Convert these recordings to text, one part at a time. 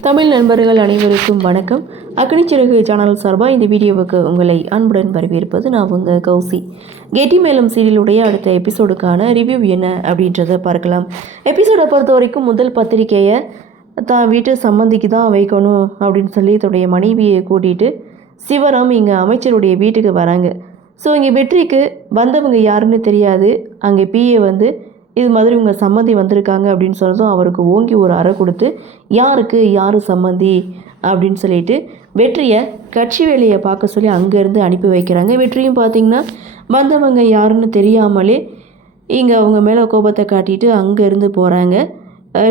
தமிழ் நண்பர்கள் அனைவருக்கும் வணக்கம். அக்னிச்சிறகு சேனல் சார்பாக இந்த வீடியோவுக்கு உங்களை அன்புடன் வரவேற்பது நான் உங்கள் கௌசி. கெட்டி மேளம் சீரியலுடைய அடுத்த எபிசோடுக்கான ரிவ்யூ என்ன அப்படின்றத பார்க்கலாம். எபிசோடை பொறுத்த வரைக்கும் முதல் பத்திரிக்கையை தான் வீட்டு சம்மந்திக்கு தான் வைக்கணும் அப்படின்னு சொல்லி தன்னுடைய மனைவியை கூட்டிகிட்டு சிவராம் இங்கே அமைச்சருடைய வீட்டுக்கு வராங்க. ஸோ இங்கே வெற்றிக்கு வந்தவங்க யாருன்னு தெரியாது. அங்கே பிஏ வந்து இது மாதிரி உங்கள் சம்மந்தி வந்திருக்காங்க அப்படின்னு சொன்னதும் அவருக்கு ஓங்கி ஒரு அறை கொடுத்து யாருக்கு யார் சம்மந்தி அப்படின்னு சொல்லிட்டு வெற்றியை கட்சி வேலையை பார்க்க சொல்லி அங்கேருந்து அனுப்பி வைக்கிறாங்க. வெற்றியும் பார்த்திங்கன்னா வந்தவங்க யாருன்னு தெரியாமலே இங்கே அவங்க மேலே கோபத்தை காட்டிட்டு அங்கேருந்து போகிறாங்க.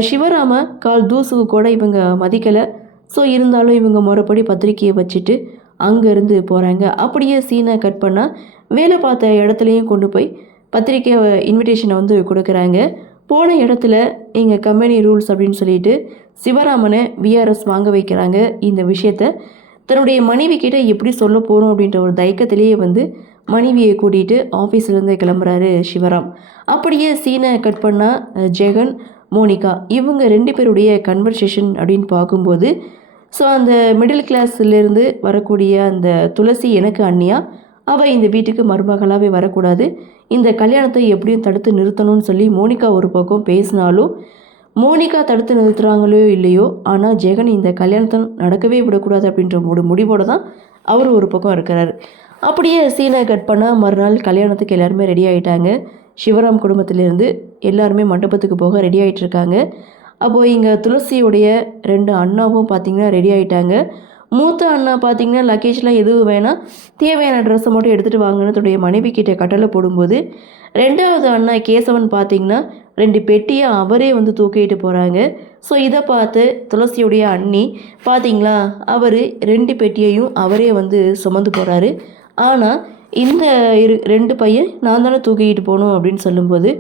சிவராம கால் தூசுக்கு கூட இவங்க மதிக்கலை. ஸோ இருந்தாலும் இவங்க முறைப்படி பத்திரிக்கையை வச்சுட்டு அங்கேருந்து போகிறாங்க. அப்படியே சீனை கட் பண்ணால் வேலை பார்த்த இடத்துலையும் கொண்டு போய் பத்திரிக்கை இன்விடேஷனை வந்து கொடுக்குறாங்க. போன இடத்துல இங்கே கம்பெனி ரூல்ஸ் அப்படின்னு சொல்லிட்டு சிவராமனை விஆர்எஸ் வாங்க வைக்கிறாங்க. இந்த விஷயத்த தன்னுடைய மனைவி கிட்ட எப்படி சொல்ல போகிறோம் அப்படின்ற ஒரு தயக்கத்திலேயே வந்து மனைவியை கூட்டிகிட்டு ஆஃபீஸ்லேருந்து கிளம்புறாரு சிவராம். அப்படியே சீனை கட் பண்ணால் ஜெகன், மோனிகா இவங்க 2 பேருடைய கன்வர்சேஷன் அப்படின்னு பார்க்கும்போது ஸோ அந்த மிடில் கிளாஸ்லேருந்து வரக்கூடிய அந்த துளசி எனக்கு அண்ணியா, அவள் இந்த வீட்டுக்கு மருமகளாகவே வரக்கூடாது, இந்த கல்யாணத்தை எப்படியும் தடுத்து நிறுத்தணும்னு சொல்லி மோனிகா ஒரு பக்கம் பேசினாலும் மோனிகா தடுத்து நிறுத்துகிறாங்களோ இல்லையோ, ஆனால் ஜெகன் இந்த கல்யாணத்தை நடக்கவே விடக்கூடாது அப்படின்ற ஒரு முடிவோடு தான் அவர் ஒரு பக்கம் இருக்கிறார். அப்படியே சீனை கட் பண்ணால் மறுநாள் கல்யாணத்துக்கு எல்லாருமே ரெடி ஆகிட்டாங்க. சிவராம் குடும்பத்திலேருந்து எல்லாருமே மண்டபத்துக்கு போக ரெடி ஆகிட்டு இருக்காங்க. அப்போது இங்கே துளசியுடைய 2 அண்ணாவும் பார்த்திங்கன்னா ரெடி ஆகிட்டாங்க. மூத்த அண்ணா பார்த்திங்கன்னா லக்கேஜ்லாம் எதுவும் வேணாம், தேவையான ட்ரெஸ்ஸை மட்டும் எடுத்துகிட்டு வாங்கன்னு தன்னுடைய மனைவி கிட்டே கட்டளை போடும்போது 2வது அண்ணா கேசவன் பார்த்திங்கன்னா 2 பெட்டியை அவரே வந்து தூக்கிட்டு போகிறாங்க. ஸோ இதை பார்த்து துளசியுடைய அண்ணி பார்த்திங்களா அவர் 2 பெட்டியையும் அவரே வந்து சுமந்து போகிறாரு. ஆனால் இந்த 2 பையன் நான் தானே தூக்கிட்டு போகணும் அப்படின்னு சொல்லும்போது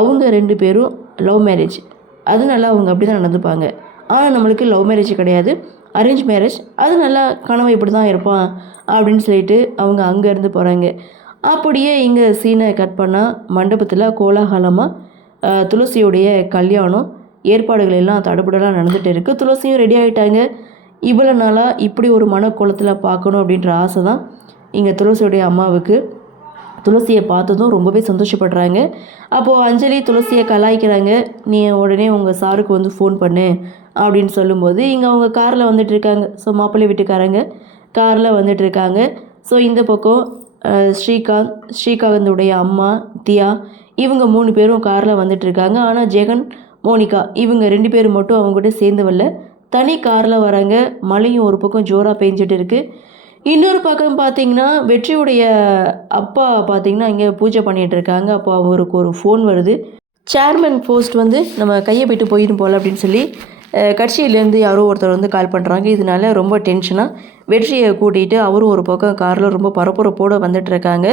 அவங்க 2 பேரும் லவ் மேரேஜ், அதனால அவங்க அப்படி தான் நடந்துப்பாங்க. ஆனால் நம்மளுக்கு லவ் மேரேஜ் கிடையாது, அரேஞ்ச் மேரேஜ், அதனால கனவு இப்படி தான் இருப்பான் அப்படின்னு சொல்லிட்டு அவங்க அங்கேருந்து போகிறாங்க. அப்படியே இங்கே சீனை கட் பண்ணால் மண்டபத்தில் கோலாகலமாக துளசியுடைய கல்யாணம் ஏற்பாடுகள் எல்லாம் தடுபடலாம் நடந்துகிட்டு இருக்குது. துளசியும் ரெடி ஆகிட்டாங்க. இவ்வளோ நாளாக இப்படி ஒரு மனக்கோலத்தில் பார்க்கணும் அப்படின்ற ஆசை தான் இங்கே துளசியுடைய அம்மாவுக்கு. துளசியை பார்த்ததும் ரொம்பவே சந்தோஷப்படுறாங்க. அப்போது அஞ்சலி துளசியை கலாய்க்கிறாங்க, நீ உடனே உங்கள் சாருக்கு வந்து ஃபோன் பண்ணு அப்படின்னு சொல்லும்போது இங்கே அவங்க காரில் வந்துட்டுருக்காங்க. ஸோ மாப்பிள்ளை வீட்டுக்காரங்க காரில் வந்துட்டுருக்காங்க. ஸோ இந்த பக்கம் ஸ்ரீகாந்துடைய அம்மா தியா இவங்க 3 பேரும் காரில் வந்துட்டுருக்காங்க. ஆனால் ஜெகன், மோனிகா இவங்க 2 பேர் மட்டும் அவங்ககிட்ட சேர்ந்து வரல, தனி காரில் வராங்க. மழையும் ஒரு பக்கம் ஜோராக பெஞ்சிட்டு இருக்குது. இன்னொரு பக்கம் பார்த்திங்கன்னா வெற்றியுடைய அப்பா பார்த்திங்கன்னா இங்கே பூஜை பண்ணிகிட்டு இருக்காங்க. அப்போ அவருக்கு ஒரு ஃபோன் வருது, சேர்மன் போஸ்ட் வந்து நம்ம கையை விட்டு போயிடும் போல் அப்படின்னு சொல்லி கட்சியிலேருந்து யாரோ ஒருத்தர் வந்து கால் பண்ணுறாங்க. இதனால ரொம்ப டென்ஷனாக வெற்றியை கூட்டிகிட்டு அவரும் ஒரு பக்கம் காரில் ரொம்ப பரபரப்போடு வந்துட்டுருக்காங்க.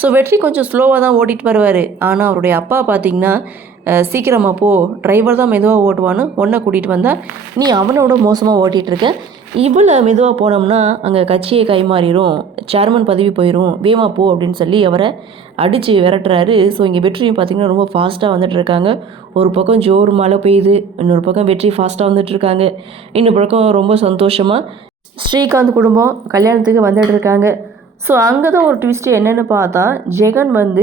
ஸோ வெற்றி கொஞ்சம் ஸ்லோவாக தான் ஓட்டிகிட்டு வருவார். ஆனால் அவருடைய அப்பா பார்த்திங்கன்னா சீக்கிரமாக போ, டிரைவர் தான் மெதுவாக ஓட்டுவான்னு ஒன்றை கூட்டிகிட்டு வந்தால் நீ அவனோட மோசமாக ஓட்டிகிட்ருக்க, இவ்வளோ மெதுவாக போனோம்னா அங்கே கட்சியை கைமாறிடும், சேர்மன் பதவி போயிடும், வேமா போ அப்படின்னு சொல்லி அவரை அடித்து விரட்டுறாரு. ஸோ இங்கே வெற்றியும் பார்த்திங்கன்னா ரொம்ப ஃபாஸ்ட்டாக வந்துட்டுருக்காங்க. ஒரு பக்கம் ஜோர் மழை பெய்யுது, இன்னொரு பக்கம் வெற்றி ஃபாஸ்ட்டாக வந்துட்டுருக்காங்க. இன்னொரு பக்கம் ரொம்ப சந்தோஷமாக ஸ்ரீகாந்த் குடும்பம் கல்யாணத்துக்கு வந்துட்டுருக்காங்க. ஸோ அங்கே தான் ஒரு ட்விஸ்ட்டு என்னென்னு பார்த்தா ஜெகன் வந்து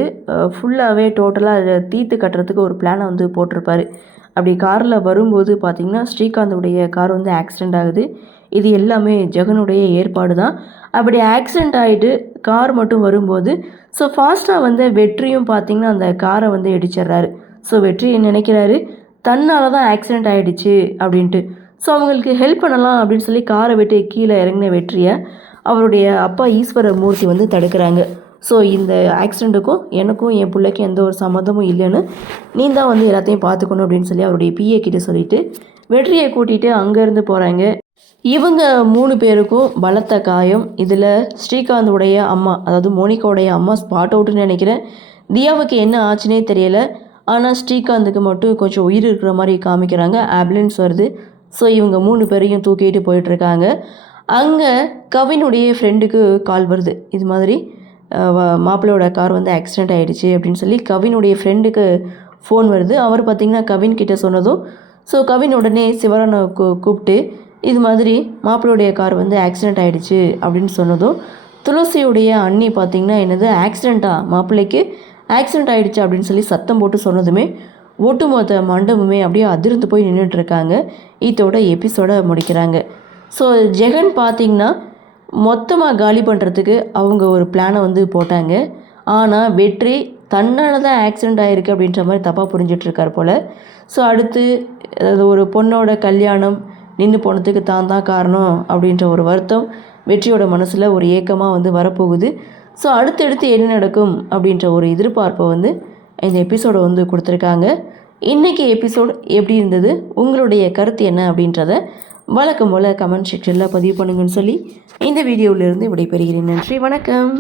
ஃபுல்லாகவே டோட்டலாக தீர்த்து கட்டுறதுக்கு ஒரு பிளானை வந்து போட்டிருப்பார். அப்படி காரில் வரும்போது பார்த்திங்கன்னா ஸ்ரீகாந்தோடைய கார் வந்து ஆக்சிடெண்ட் ஆகுது. இது எல்லாமே ஜெகனுடைய ஏற்பாடு தான். அப்படி ஆக்சிடெண்ட் ஆகிட்டு கார் மட்டும் வரும்போது ஸோ ஃபாஸ்ட்டாக வந்து வெற்றியும் பார்த்திங்கன்னா அந்த காரை வந்து இடிச்சிட்றாரு. ஸோ வெற்றி நினைக்கிறாரு தன்னால் தான் ஆக்சிடெண்ட் ஆகிடுச்சு அப்படின்ட்டு. ஸோ அவங்களுக்கு ஹெல்ப் பண்ணலாம் அப்படின்னு சொல்லி காரை விட்டு கீழே இறங்கின வெற்றியை அவருடைய அப்பா ஈஸ்வர மூர்த்தி வந்து தடுக்கிறாங்க. ஸோ இந்த ஆக்சிடெண்ட்டுக்கும் எனக்கும் என் பிள்ளைக்கும் எந்த ஒரு சம்மந்தமும் இல்லைன்னு நீ தான் வந்து எல்லாத்தையும் பார்த்துக்கணும் அப்படின்னு சொல்லி அவருடைய பிஏ கிட்ட சொல்லிவிட்டு வெற்றியை கூட்டிகிட்டு அங்கேருந்து போகிறாங்க. இவங்க 3 பேருக்கும் பலத்த காயம். இதில் ஸ்ரீகாந்தோடைய அம்மா, அதாவது மோனிகாவுடைய அம்மா ஸ்பாட் அவுட்டுன்னு நினைக்கிறேன். தியாவுக்கு என்ன ஆச்சுன்னே தெரியலை. ஆனால் ஸ்ரீகாந்துக்கு மட்டும் கொஞ்சம் உயிர் இருக்கிற மாதிரி காமிக்கிறாங்க. ஆம்புலன்ஸ் வருது. ஸோ இவங்க 3 பேரையும் தூக்கிட்டு போயிட்டுருக்காங்க. அங்கே கவினுடைய ஃப்ரெண்டுக்கு கால் வருது, இது மாதிரி மாப்பிள்ளையோட கார் வந்து ஆக்சிடெண்ட் ஆகிடுச்சு அப்படின்னு சொல்லி கவினுடைய ஃப்ரெண்டுக்கு ஃபோன் வருது. அவர் பார்த்திங்கன்னா கவின் கிட்டே சொன்னதும் ஸோ கவின் உடனே சிவரானை கூப்பிட்டு இது மாதிரி மாப்பிள்ளையுடைய கார் வந்து ஆக்சிடெண்ட் ஆகிடுச்சு அப்படின்னு சொன்னதும் துளசியுடைய அண்ணி பார்த்திங்கன்னா என்னது ஆக்சிடெண்ட்டா, மாப்பிள்ளைக்கு ஆக்சிடெண்ட் ஆகிடுச்சு அப்படின்னு சொல்லி சத்தம் போட்டு சொன்னதுமே ஒட்டுமொத்த மண்டபமே அப்படியே அதிர்ந்து போய் நின்றுட்டுருக்காங்க. இதோட எபிசோட முடிக்கிறாங்க. ஸோ ஜெகன் பார்த்திங்கன்னா மொத்தமாக காலி பண்ணுறதுக்கு அவங்க ஒரு பிளானை வந்து போட்டாங்க. ஆனால் வெற்றி தன்னால் தான் ஆக்சிடெண்ட் ஆகிருக்கு அப்படின்ற மாதிரி தப்பாக புரிஞ்சிட்ருக்கார் போல். ஸோ அடுத்து அது ஒரு பொண்ணோட கல்யாணம் நின்று போனதுக்கு தான் காரணம் அப்படின்ற ஒரு வருத்தம் வெற்றியோட மனசில் ஒரு ஏக்கமாக வந்து வரப்போகுது. ஸோ அடுத்தடுத்து என்ன நடக்கும் அப்படின்ற ஒரு எதிர்பார்ப்பை வந்து இந்த எபிசோடை வந்து கொடுத்துருக்காங்க. இன்றைக்கி எபிசோடு எப்படி இருந்தது, உங்களுடைய கருத்து என்ன அப்படின்றத வழக்கம் போல் கமெண்ட் செக்ஷனில் பதிவு பண்ணுங்கன்னு சொல்லி இந்த வீடியோவிலேருந்து விடைபெறுகிறேன். நன்றி, வணக்கம்.